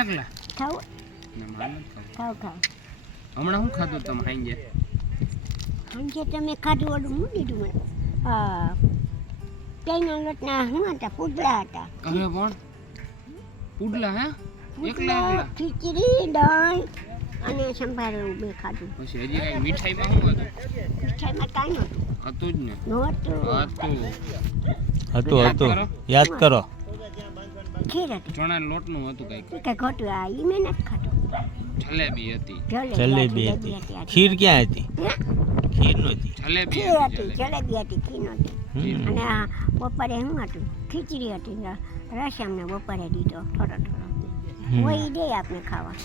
એકલા ખાવ ના માન નથી ખાવ ખાવ હમણાં હું ખાધું તમે હાંજે સાંજે તમે ખાધું ઓલું હું દીધું મને તેના લોટના શું હતા પુડલા હતા અરે પણ પુડલા હે એકલા પુડલા ખીચડી દાળ અને સંભારો બે ખાધું પછી હજી કઈ મીઠાઈમાં શું હતું મીઠાઈમાં કાંઈ હતું જ ને નહોતું હતું યાદ કરો ખીર હતી ચણા લોટનું હતું કઈક કે ખોટું આ ઈ મેં નથી ખાધું જલેબી હતી જલેબી હતી ખીર ક્યાં હતી ખીર નહોતી જલેબી ખીર હતી જલેબી હતી ખીર નહોતી અને આ બપોરે શું હતું ખીચડી હતી રસ અમને બપોરે દીધો થોડો ઓઈ દે આપણે ખાવા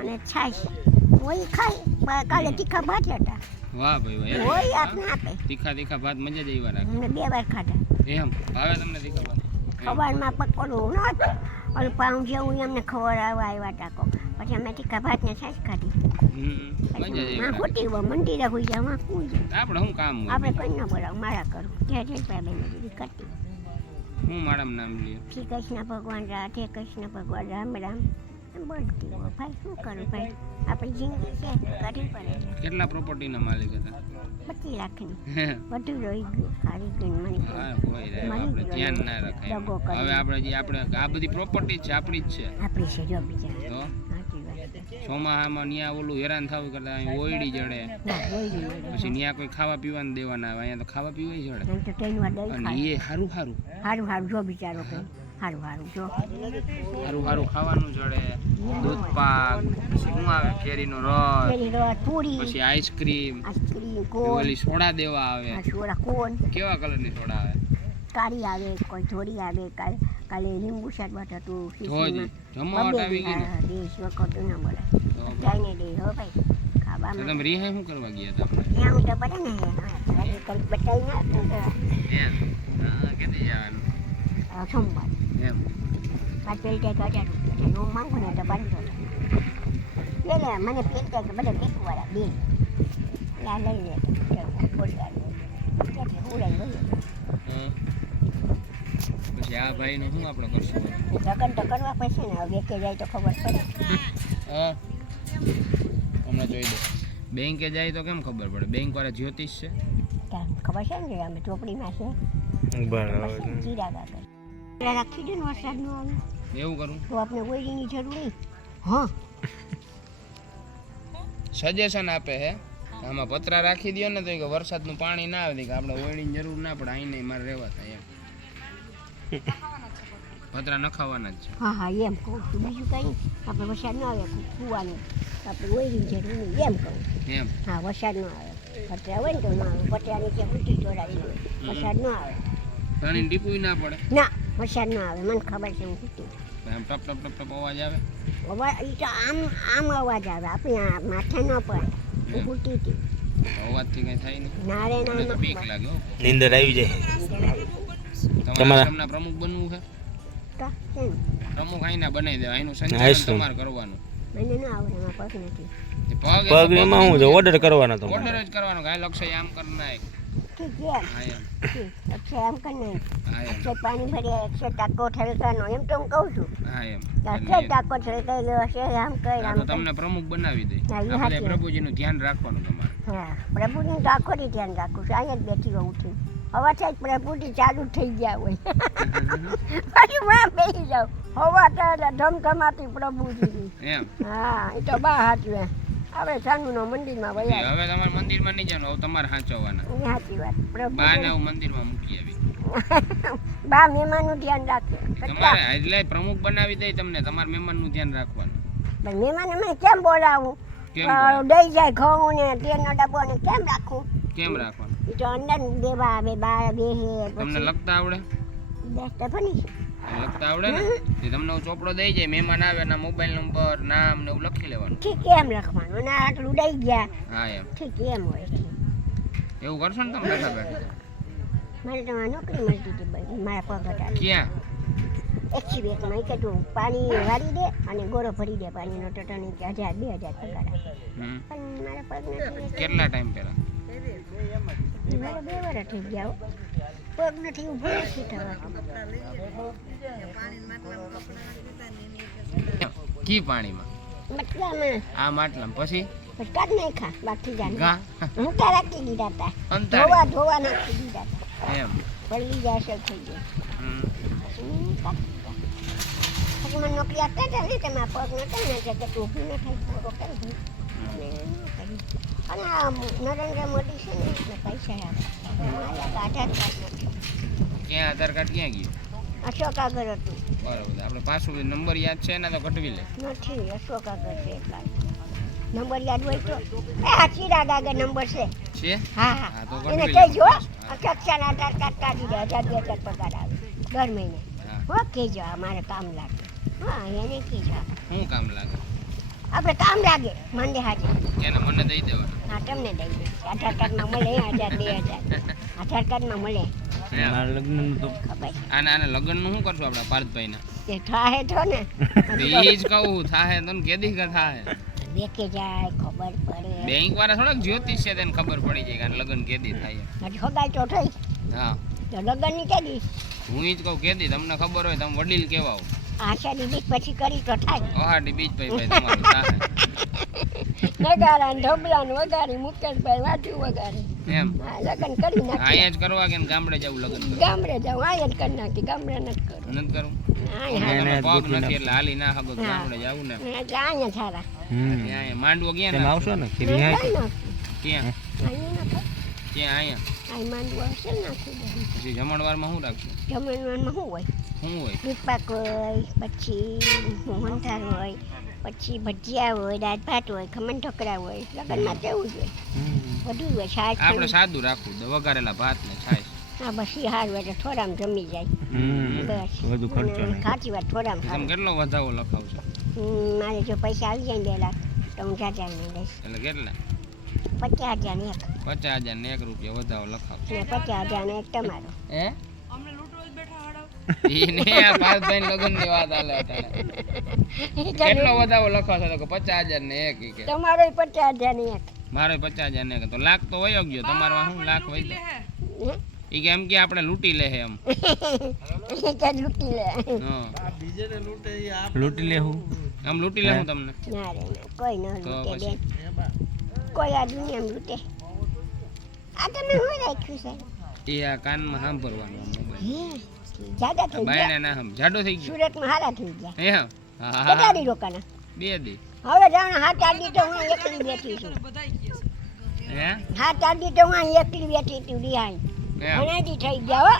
અને છાશ ઓઈ ખાઈ કાલે તીખા ભાત હતા વાહ ભાઈ વાહ ઓઈ આપણે આપે તીખા ભાત મજા જ આવી રાખે અમે 2 વાર ખાધા એમ ભાવે તમને તીખા ભાત ખબરમાં પકોડું નહોતું ઓલું પાઉં જેવું અમને ખબર આવ્યા ટાકો પછી અમે તીખા ભાત ને છાશ ખાધી મજા જ આવી ખોટી મંદિરે હોઈ જાવ શું આપણે શું કામ હોય આપણે કઈ ન બોલાવ મારા કરું જય જય બેન કરતી હું મારા નામ લ્યો શ્રી કૃષ્ણ ભગવાન રાધે કૃષ્ણ ભગવાન રામ રામ એમ બોલતી હોય ભાઈ શું કરું ભાઈ આપણી જિંદગી છે કાઢી પડે છે કેટલા પ્રોપર્ટીના માલિક હતા 25 લાખની બધું રહી ગયું ખાલી ગયું મને હા કોઈ રે આપણે ધ્યાન ના રખાય હવે આપણે જે આપણે આ બધી પ્રોપર્ટી છે આપણી જ છે આપણી છે જો બીજા તો સાચી વાત છે ચોમાહામાં ન્યા ઓલું હેરાન થવું કરતા અહીં ઓયડી જડે પછી ન્યા કોઈ ખાવા પીવાનું દેવાના આવે અહીંયા તો ખાવા પીવાય જડે એમ તો ટ્રેન માં દઈ અને એ સારું સારું સારું સારું જો બિચારો કઈ સારું સારું જો સારું સારું ખાવાનું જડે દૂધ પાક પછી શું આવે કેરીનો રસ પેલી રોજ પૂરી પછી આઈસ્ક્રીમ આઈસ્ક્રીમ કોન ઓલી સોડા દેવા આવે સોડા કોન કેવા કલરની સોડા આવે કાળી આવે કોઈ થોડી આવે કાલે લીંબુ શરબત હતું જોજી જમાવટ આવી ગઈ ને દેશ વખત ના બોલે જાઈને દે હો ભાઈ ખાવામાં તમે રિહાઈ શું કરવા ગયા હતા ત્યાં હું તો બને ને કંઈક બતાવી ના એમ હા કેદી જવાનું સોમવાર એમ આ પેલ ટેક 1000 રૂપિયા નો માંગુ ને તો 500 એટલે મને પેલ ટેક બધા ટેકવાળા બે લા લઈ લે બોલવા ત્યાંથી હું લઈ લઈએ પછી આ ભાઈનું શું આપણે કરશું લગ્ન તો કરવા પડશે ને હવે કે જાય તો ખબર પડે હા હમણાં જોઈ દો બેંકે જાય તો કેમ ખબર પડે બેંક વાળા જ્યોતિષ છે ખબર છે ને અમે ચોપડીમાં છે બરાબર જીરા કાગળ રાખી દે ને વરસાદ નો આવે એવું કરું તો આપણે ઓઈડીની જરૂર નહીં હા સજેશન આપે હે આમાં પતરા રાખી દો ને તો કે વરસાદનું પાણી ના આવે કે આપણે ઓઈડીની જરૂર ના પડે અહીં નહીં મારે રહેવા થાય એમ પતરા નખાવાના જ છે હા હા એમ કહું છું બીજું કંઈ આપણે વરસાદ ન આવે કૂવાનું આપણે ઓઈડીની જરૂર નહીં એમ કહું એમ હા વરસાદ ન આવે પતરા હોય ને તો ના આવે પતરા નીચે ઊંચી ચોરાડી વરસાદ ન આવે પાણી ટીપુય ના પડે ના વરસાદ ન આવે મને ખબર છે હું કીધું આમ ટપ ટપ ટપ ટપ અવાજ આવે એ તો આમ અવાજ આવે આપણે આ માથે ન પડે હું ફૂટી હતી અવાજથી કઈ થાય નહીં ના રે મને તો ના બીક લાગે હો નીંદર આવી જાય તમારા આશ્રમના પ્રમુખ બનવું છે કા કેમ પ્રમુખ અહીંના બનાવી દેવા અહીંનું સંચાલન આશ્રમ. તમારે કરવાનું મને ન આવડે એમાં પગ નથી એ પગ પગ એમાં શું છે ઓર્ડર કરવાનો તમારે ઓર્ડર જ કરવાનો કે આ લક્ષય આમ કર નાખ ઠીક છે હા એમ અક્ષય આમ કરી નહીં હા એમ અક્ષય પાણી ભરી અક્ષય ટાંકો ઠલકાનો એમ તો હું કહું છું હા એમ અક્ષય ટાંકો ઠલકાઈ ગયો હશે આમ કઈ હા, આમ તો તમને પ્રમુખ બનાવી દે હા, એ આપણે સાચી વાત. પ્રભુજીનું ધ્યાન રાખવાનું તમારે હા પ્રભુની તો આખોથી ધ્યાન રાખું છું અહીંયા જ બેઠી હોઉં છું હવા થાય પ્રભુજી ચાલુ થઈ ગયા હોય પછી માં બેસી જાઉં હવા થાય ધમધમાતી પ્રભુજીની એમ હા એ તો બા હાચવે હવે સાનુનો મંદિરમાં વયા હવે તમારે મંદિરમાં નહીં જવાનું હવે તમારે સાચવવાના એ સાચી વાત પ્રભુ બાને હું મંદિરમાં મૂકી આવી બા મહેમાનનું ધ્યાન રાખે તમારે એટલે પ્રમુખ બનાવી દે તમને તમારે મહેમાનનું ધ્યાન રાખવાનું પણ મહેમાન અમે કેમ બોલાવું કેમ બોલાવું? દઈ જાય ઘઉં ને તેલનો ડબ્બો ને કેમ રાખું કેમ રાખવાનું એ તો અંદર દેવા આવે બાર બેહે તમને લખતા આવડે બેસતા ભણી લખતા આવડે ને એ તમને હું ચોપડો દઈ જાય મહેમાન આવે એના મોબાઈલ નંબર નામ ને એવું લખી લેવાનું ઠીક એમ લખવાનું અને આટલું દઈ ગયા હા એમ ઠીક એમ હોય છે એવું કરશો ને તમે બેઠા બેઠા મારે તમારે નોકરી મળતી હતી ભાઈ મારા પગ હતા ક્યાં એક્સિવેટમાં કે તું પાણી વાળી દે અને ગોળો ભરી દે પાણીનો તો તને 1000 2000 પગાર આપે. હમ. પણ મારા પગ નથી કેટલા ટાઈમ પહેલા મારા 2 વર્ષ થઈ ગયા હો. પગ નથી ઊભો નથી થવાતું કી પાણીમાં મટલામાં આ માટલામાં પછી પછી કાઢ નાખ્યા બાકી જાને ગા હું તો રાખી દીધા હતા અંતાડે ધોવા નાખી દીધા હતા એમ પડી જશે થઈ ગયો હમ. પછી મને નોકરી આપતા હતા ને તેમાં પગ નતા ને કે તું ઊભી ન થાય પૂરો કરી દઉં મેં ન કરી. અને આ નરેન્દ્ર મોદી છે ને એટલે પૈસા આપે મારા આધાર કાર્ડ નથી ક્યાં આધાર કાર્ડ ક્યાં ગયું અશોક આગળ હતું બરોબર આપણે પાછું નંબર યાદ છે ને તો કટવી લે નથી અશોક આગળ છે એટલા નંબર યાદ હોય તો એ આ ચિરાગ આગળ નંબર છે છે હા હા, તો એને ગોઠવી કહેજો લેજો. કક્ષાના આધાર કાર્ડ કાઢી દે 1000-2000 પગાર આવે દર મહિને હા. હો કહેજો આ મારે કામ લાગે હા એને કહેજો શું કામ લાગે આપણે કામ લાગે મંદે હાજર એને મને દઈ દેવાનું હા તમને દઈ દે આધાર કાર્ડમાં મળે 1000-2000 આધાર કાર્ડમાં મળે એમ. મારા લગ્નનું તો ખબર આના લગ્નનું શું કરશું આપણા પાર્થભાઈના તે થાહે તો ને બીજ કહું થાહે તને કેદી કે થાહે વેકે જાય ખબર પડે બેંક વાળા થોડાક જ્યોતિષ છે તેને ખબર પડી જાય કે આને લગ્ન કેદી થાય હજી હગાઈ તો થઈ હા તો લગ્નની કેદી હું ઈ જ કહું કેદી તમને ખબર હોય તમે વડીલ કેવા હો આષાઢી બીજ પછી કરી તો થાય અહાડી બીજ ભાઈ તમારું થાહે નગારા ને ઢબલા ને વગાડી મુકેશભાઈ વાટ્યું વગાડી એમ હા લગ્ન કરી નાખી અહીંયા જ કરવા કે ગામડે જવું લગ્ન કરવા ગામડે જાઉં અહીંયા જ કરી નાખી ગામડે નથી કરું નથી કરવું અહીંયા એને તમે પગ ગોઠવી નથી એટલે હાલી ના હગો હા. ગામડે જવું ને એટલે અહીંયા સારા ત્યાં માંડવો ક્યાં તમે નાખો? આવશો ને ખીરી લઈ હાય ક્યાં નાખું અહીંયા નાખો ક્યાં અહીંયા અહીં માંડવું હશે ને નાખી દઉં પછી જમણવારમાં શું રાખશું જમણવારમાં શું હોય શું હોય દૂધપાક હોય પછી મોહનથાળ હોય પછી ભજીયા હોય દાળ ભાત હોય ખમણ ઢોકળા હોય લગ્નમાં તેવું જ હોય બધું હોય છાશ આપણે સાદું રાખવું વઘારેલા ભાત ને છાશ હા બસ એ સારું એટલે થોડામાં જમી જાય બસ વધુ ખર્ચો અને નહીં સાચી વાત થોડામાં તમે સારું કેટલો વધાવો લખાવશો મારે જો પૈસા આવી જાય ને 2 લાખ તો હું 4,000 ને દઈશ એટલે કેટલા 50,000 ને એક 50,000 ને 1 રૂપિયા વધાવો લખાવશો ને 50,000 ને એક તમારો હે ઈ ને આ પાર્થભાઈ લગ્ન ની વાત આલે અટાણે કેટલો વધાવો લખાવશો તો કે 50,000 ને 1 ઈ કે તમારો 50,000 ને એક મારો 50,000 ને 1 તો લાખ તો વયો ગયો તમારો શું લાખ વઈ ગયો હે? ઈ કે એમ કે આપણે લૂંટી લે એમ કે લૂંટી લે હા લૂંટી લેવું આમ લૂંટી લે હું તમને ના રે ના કોઈ ન તો લૂંટે પછી? બેન કોઈ આ દુનિયામાં લૂંટે આ તમે શું રાખ્યું છે એ આ કાનમાં સાંભળવાનું આ મોબાઈલ હે જાડા થઈ ગયા બાયણે ના હમ જાડો થઈ ગયો સુરતમાં હારા થઈ ગયા હે હા હા કેટલા હા દી રોકાના 2 દી હવે જાણ 7-8 દી તો હું એકલી બેઠી છું હે 7-8 દી તો હું એકલી બેઠી હતી રિહાઈ એમ ઘણા દી થઈ ગયા હો